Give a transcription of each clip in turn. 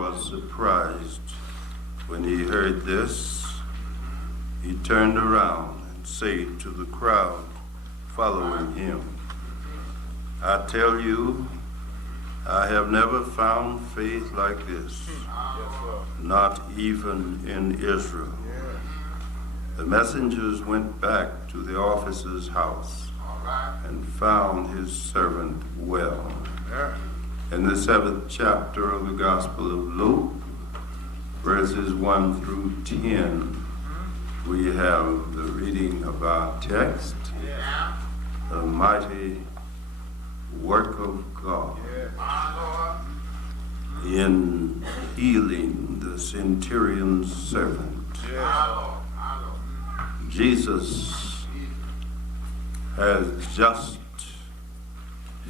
was surprised when he heard this. He turned around and said to the crowd following him, I tell you, I have never found faith like this, not even in Israel. The messengers went back to the officer's house and found his servant well. In the 7th chapter of the Gospel of Luke, verses 1 through 10, we have the reading of our text, the mighty work of God in healing the centurion's servant. Jesus has just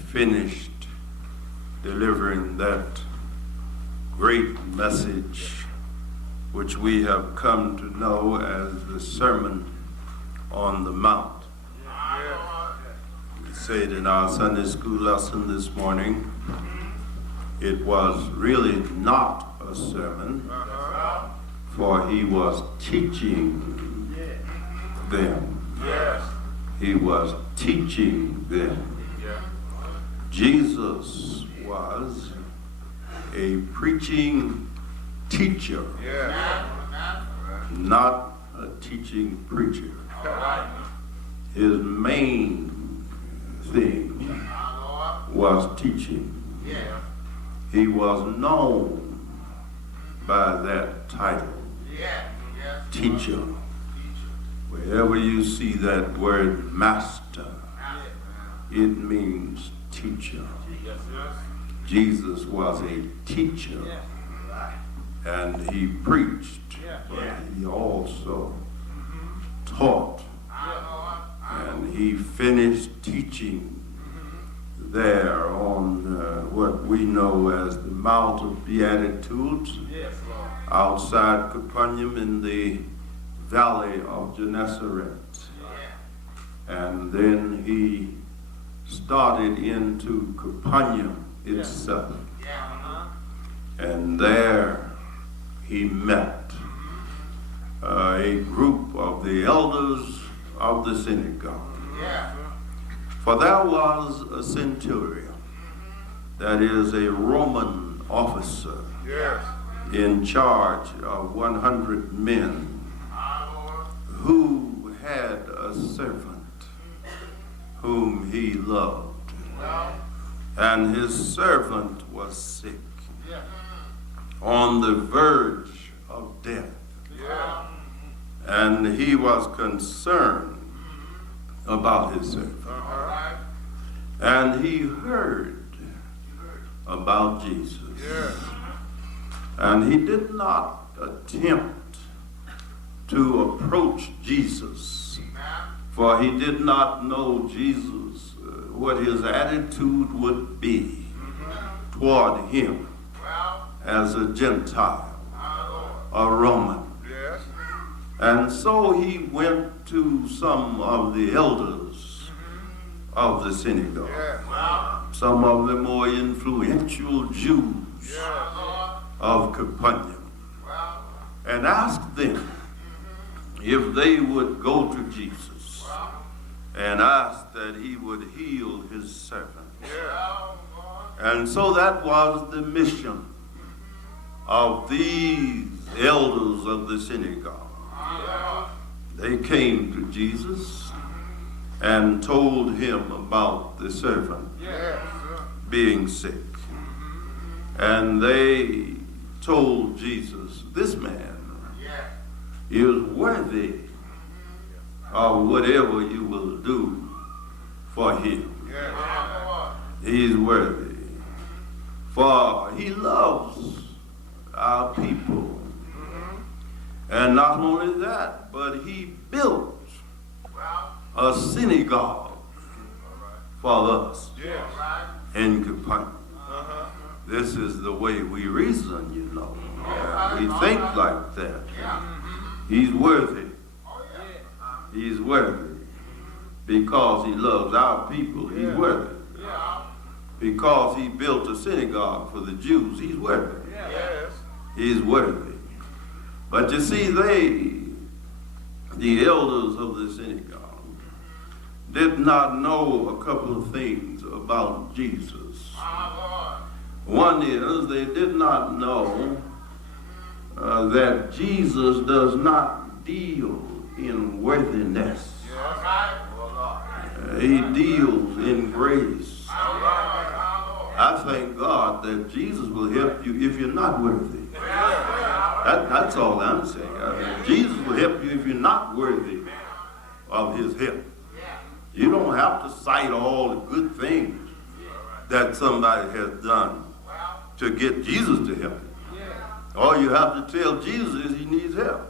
finished delivering that great message which we have come to know as the Sermon on the Mount. We said in our Sunday school lesson this morning, it was really not a sermon, for he was teaching them. He was teaching them. Jesus was a preaching teacher, not a teaching preacher. His main thing was teaching. He was known by that title, teacher. Wherever you see that word master, it means teacher. Jesus was a teacher, and he preached, but he also taught. And he finished teaching there on what we know as the Mount of Beatitudes, outside Capernaum in the Valley of Gennesaret. And then he started into Capernaum itself. And there he met a group of the elders of the synagogue. For there was a centurion, that is a Roman officer, in charge of 100 men, who had a servant whom he loved. And his servant was sick, on the verge of death. And he was concerned about his servant. And he heard about Jesus. And he did not attempt to approach Jesus, for he did not know Jesus, what his attitude would be toward him as a Gentile, a Roman. And so he went to some of the elders of the synagogue, some of the more influential Jews of Capernaum, and asked them if they would go to Jesus and ask that he would heal his servant. And so that was the mission of these elders of the synagogue. They came to Jesus and told him about the servant being sick. And they told Jesus, this man is worthy of whatever you will do for him. He's worthy, for he loves our people. And not only that, but he built a synagogue for us in Capernaum. This is the way we reason, you know. We think like that. He's worthy. He's worthy. Because he loves our people, he's worthy. Because he built a synagogue for the Jews, he's worthy. he's worthy. But you see, the elders of the synagogue, did not know a couple of things about Jesus. One is they did not know that Jesus does not deal in worthiness. He deals in grace. I thank God that Jesus will help you if you're not worthy. That's all I'm saying. Jesus will help you if you're not worthy of his help. You don't have to cite all the good things that somebody has done to get Jesus to help you. All you have to tell Jesus is he needs help.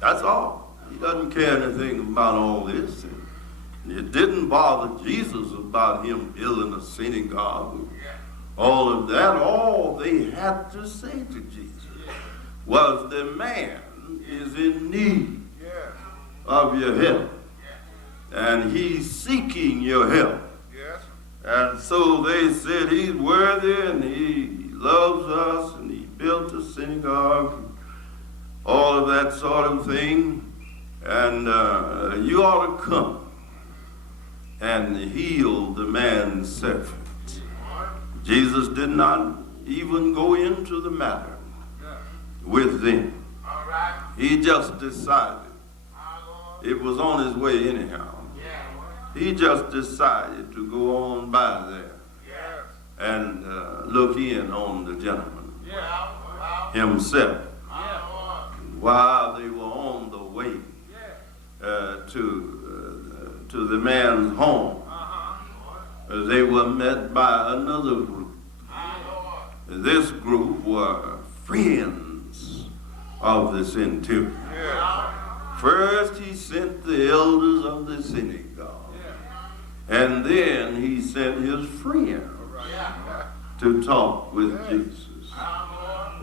That's all. He doesn't care anything about all this. And it didn't bother Jesus about him building a synagogue. All of that, all they had to say to Jesus was the man is in need of your help. And he's seeking your help. Yes. And so they said he's worthy and he loves us and he built a synagogue, all of that sort of thing. And you ought to come and heal the man's servant. Jesus did not even go into the matter with them. He just decided it was on his way anyhow. He just decided to go on by there and look in on the gentleman himself. While they were on the way to the man's home, they were met by another group. This group were friends of the centurion. First, he sent the elders of the synagogue. And then he sent his friend to talk with Jesus.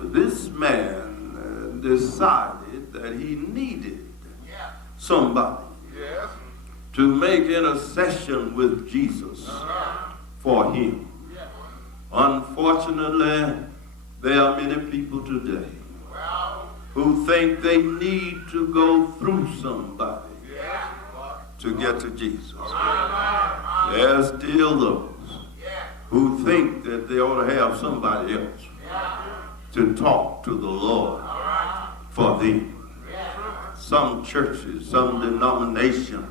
This man decided that he needed somebody to make intercession with Jesus for him. Unfortunately, there are many people today who think they need to go through somebody to get to Jesus. There are still those who think that they ought to have somebody else to talk to the Lord for them. Some churches, some denominations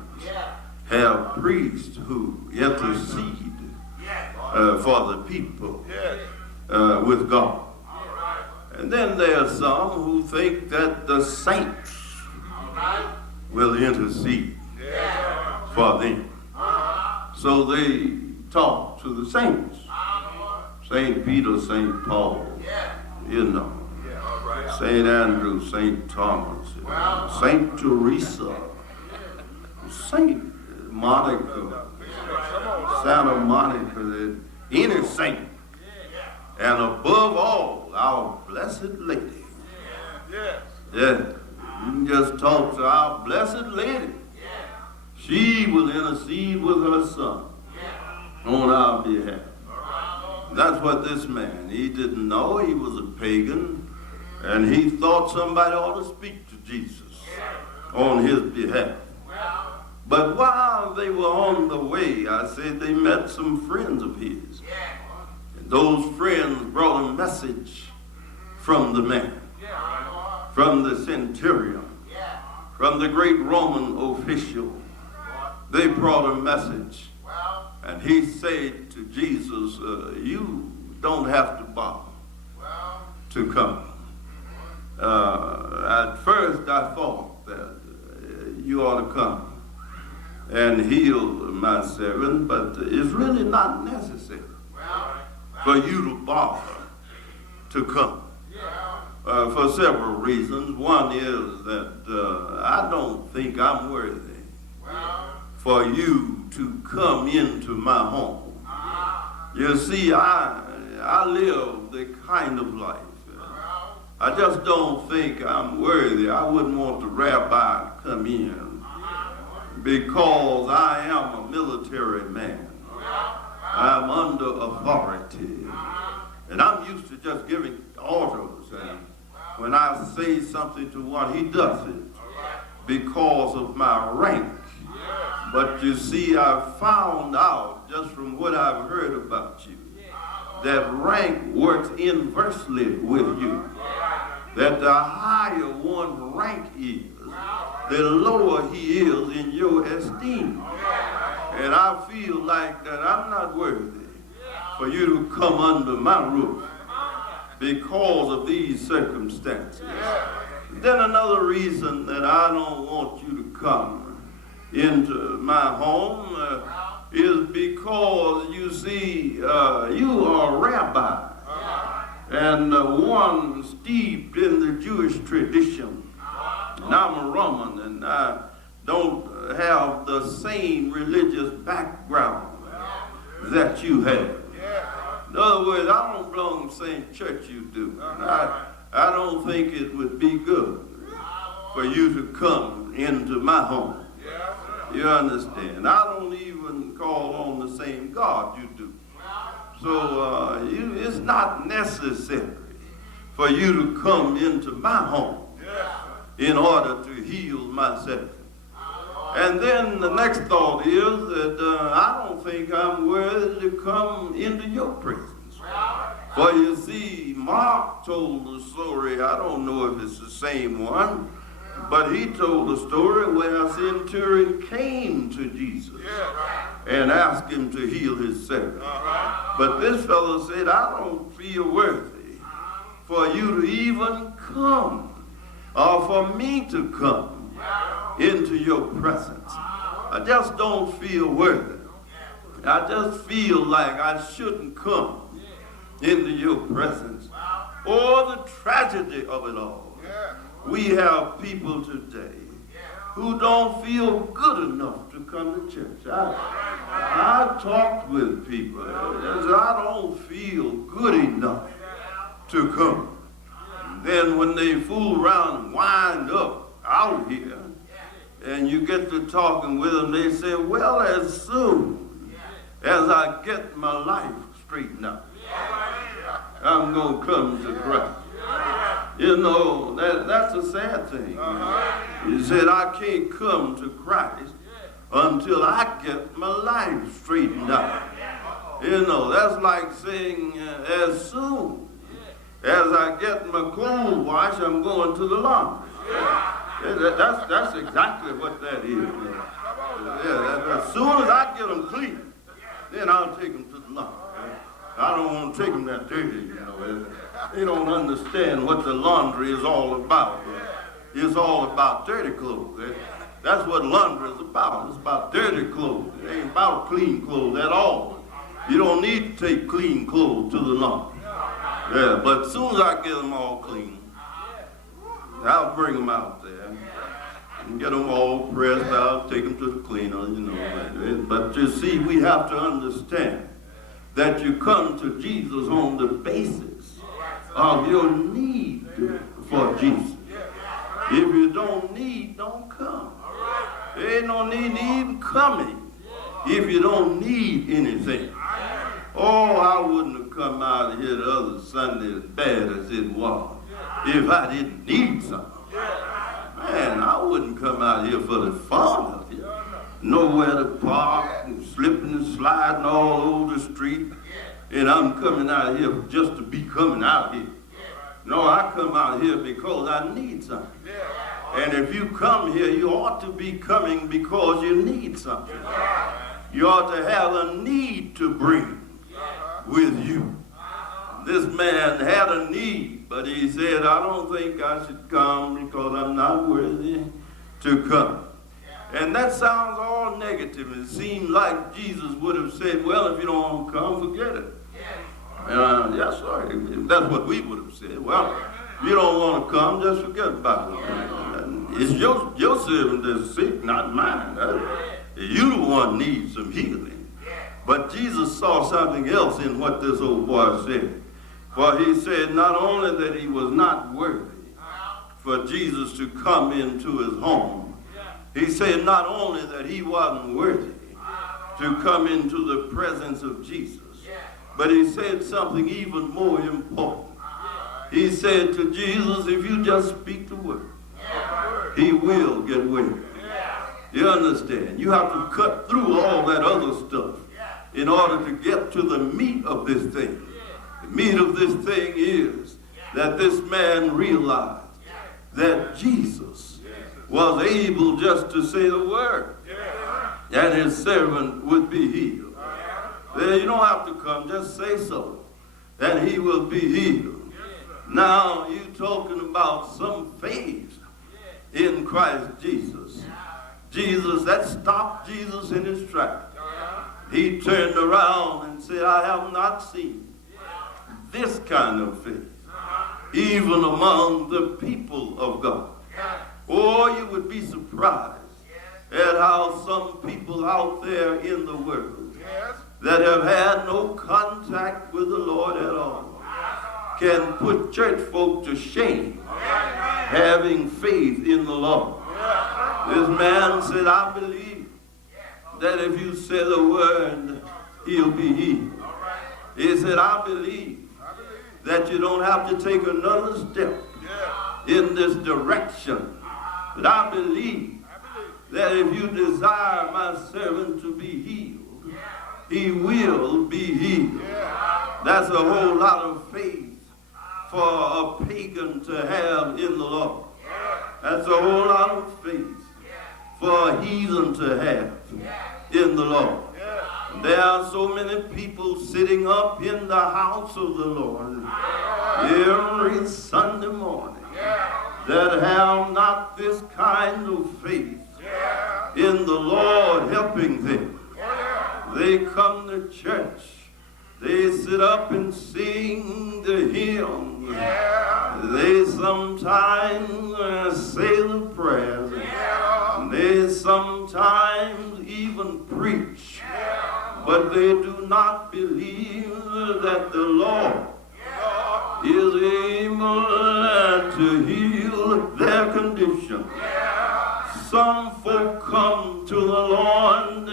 have priests who intercede for the people with God. And then there are some who think that the saints will intercede for them. So they talk to the saints. St. Peter, St. Paul, you know. St. Andrew, St. Thomas, St. Teresa, St. Monica, Santa Monica, any saint. And above all, our Blessed Lady. Yeah. You can just talk to our Blessed Lady. She will intercede with her son on our behalf. That's what this man, he didn't know. He was a pagan, and he thought somebody ought to speak to Jesus on his behalf. But while they were on the way, I said they met some friends of his. And those friends brought a message from the man, from the centurion, from the great Roman official. They brought a message. And he said to Jesus, you don't have to bother to come. At first I thought that you ought to come and heal my servant, but it's really not necessary for you to bother to come. For several reasons. One is that I don't think I'm worthy for you to come into my home. You see, I live the kind of life. I just don't think I'm worthy. I wouldn't want the rabbi to come in because I am a military man. I'm under authority. And I'm used to just giving orders And when I say something to one, he does it because of my rank. But you see, I found out just from what I've heard about you that rank works inversely with you. That the higher one's rank is, the lower he is in your esteem. And I feel like that I'm not worthy for you to come under my roof because of these circumstances. Then another reason that I don't want you to come into my home is because, you see, you are a rabbi and one steeped in the Jewish tradition. And I'm a Roman, and I don't have the same religious background that you have. In other words, I don't belong in the same church you do. I don't think it would be good for you to come into my home. You understand? I don't even call on the same God you do. So it's not necessary for you to come into my home in order to heal myself. And then the next thought is that I don't think I'm worthy to come into your presence. For you see, Mark told the story, I don't know if it's the same one, but he told the story where a centurion came to Jesus and asked him to heal his servant. But this fellow said, I don't feel worthy for you to even come or for me to come into your presence. I just don't feel worthy. I just feel like I shouldn't come into your presence. Oh, the tragedy of it all. We have people today who don't feel good enough to come to church. I've talked with people that say, I don't feel good enough to come. Then when they fool around and wind up out here, and you get to talking with them, they say, well, as soon as I get my life straightened out, I'm going to come to Christ. You know, that's a sad thing. He said, I can't come to Christ until I get my life straightened out. You know, that's like saying, as soon as I get my clothes washed, I'm going to the laundry. That's exactly what that is. As soon as I get them clean, then I'll take them to the laundry. I don't want to take them that dirty, you know. They don't understand what the laundry is all about. It's all about dirty clothes. That's what laundry is about. It's about dirty clothes. It ain't about clean clothes at all. You don't need to take clean clothes to the laundry. Yeah, but as soon as I get them all clean, I'll bring them out there and get them all pressed out, take them to the cleaner, you know. But you see, we have to understand that you come to Jesus on the basis of your need for Jesus. If you don't need, don't come. There ain't no need even coming if you don't need anything. Oh, I wouldn't have come out here the other Sunday as bad as it was if I didn't need something. Man, I wouldn't come out here for the fun of it. Nowhere to park and slipping and sliding all over the street. And I'm coming out here just to be coming out here. No, I come out here because I need something. And if you come here, you ought to be coming because you need something. You ought to have a need to bring with you. This man had a need, but he said, I don't think I should come because I'm not worthy to come. And that sounds all negative. It seems like Jesus would have said, well, if you don't want to come, forget it. Yes, sir. That's what we would have said. Well, if you don't want to come, just forget about it. It's your servant that's sick, not mine. You the one needs some healing. But Jesus saw something else in what this old boy said. For he said not only that he was not worthy for Jesus to come into his home, he said not only that he wasn't worthy to come into the presence of Jesus, but he said something even more important. He said to Jesus, if you just speak the word, he will get well. You understand? You have to cut through all that other stuff in order to get to the meat of this thing. The meat of this thing is that this man realized that Jesus was able just to say the word, and his servant would be healed. You don't have to come, just say so, and he will be healed. Now you're talking about some faith in Christ Jesus. Jesus, that stopped Jesus in his tracks. He turned around and said, I have not seen this kind of faith, even among the people of God. Or you would be surprised at how some people out there in the world that have had no contact with the Lord at all can put church folk to shame having faith in the Lord. This man said, I believe that if you say the word, he'll be healed. He said, I believe that you don't have to take another step in this direction. But I believe that if you desire my servant to be healed, he will be healed. That's a whole lot of faith for a pagan to have in the Lord. That's a whole lot of faith for a heathen to have in the Lord. There are so many people sitting up in the house of the Lord every Sunday morning that have not this kind of faith in the Lord helping them. They come to church, they sit up and sing the hymns. They sometimes say the prayers. They sometimes even preach. But they do not believe that the Lord is able to heal their condition. Some folk come to the Lord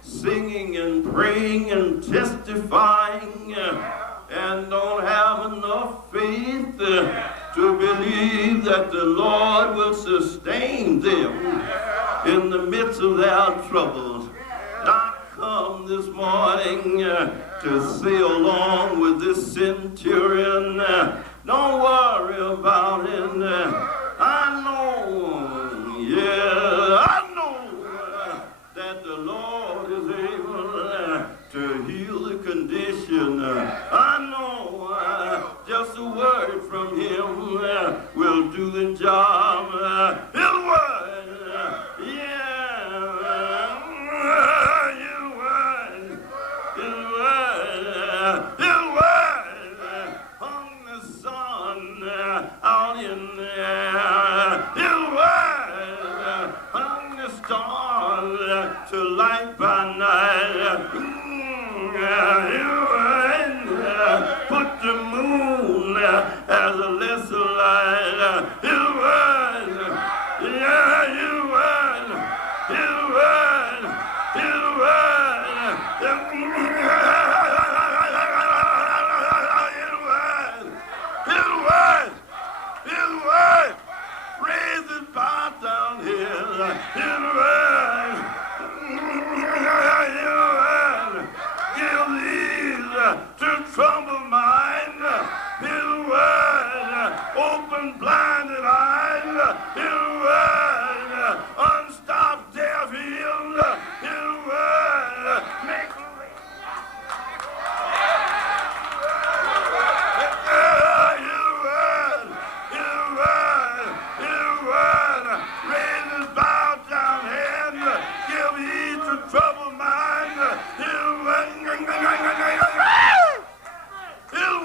singing and praying and testifying and don't have enough faith to believe that the Lord will sustain them in the midst of their troubles. I come this morning to say along with this centurion, don't worry about it. I know that the Lord is able to heal the condition. I know just a word from him will do the job. His word, his word hung the sun out in there. His word hung the stars to light by night. Put the moon as a lesser light. His word, his word, his word, his word, his word, raises power down here. His word, give ease to troubled mind. His word, open blinded eyes. His word, unstopped deaf ears. His word, make his word, raises bowed down head. Give ease to troubled mind. His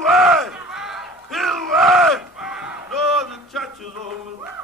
word. His word. Lord, the church is over.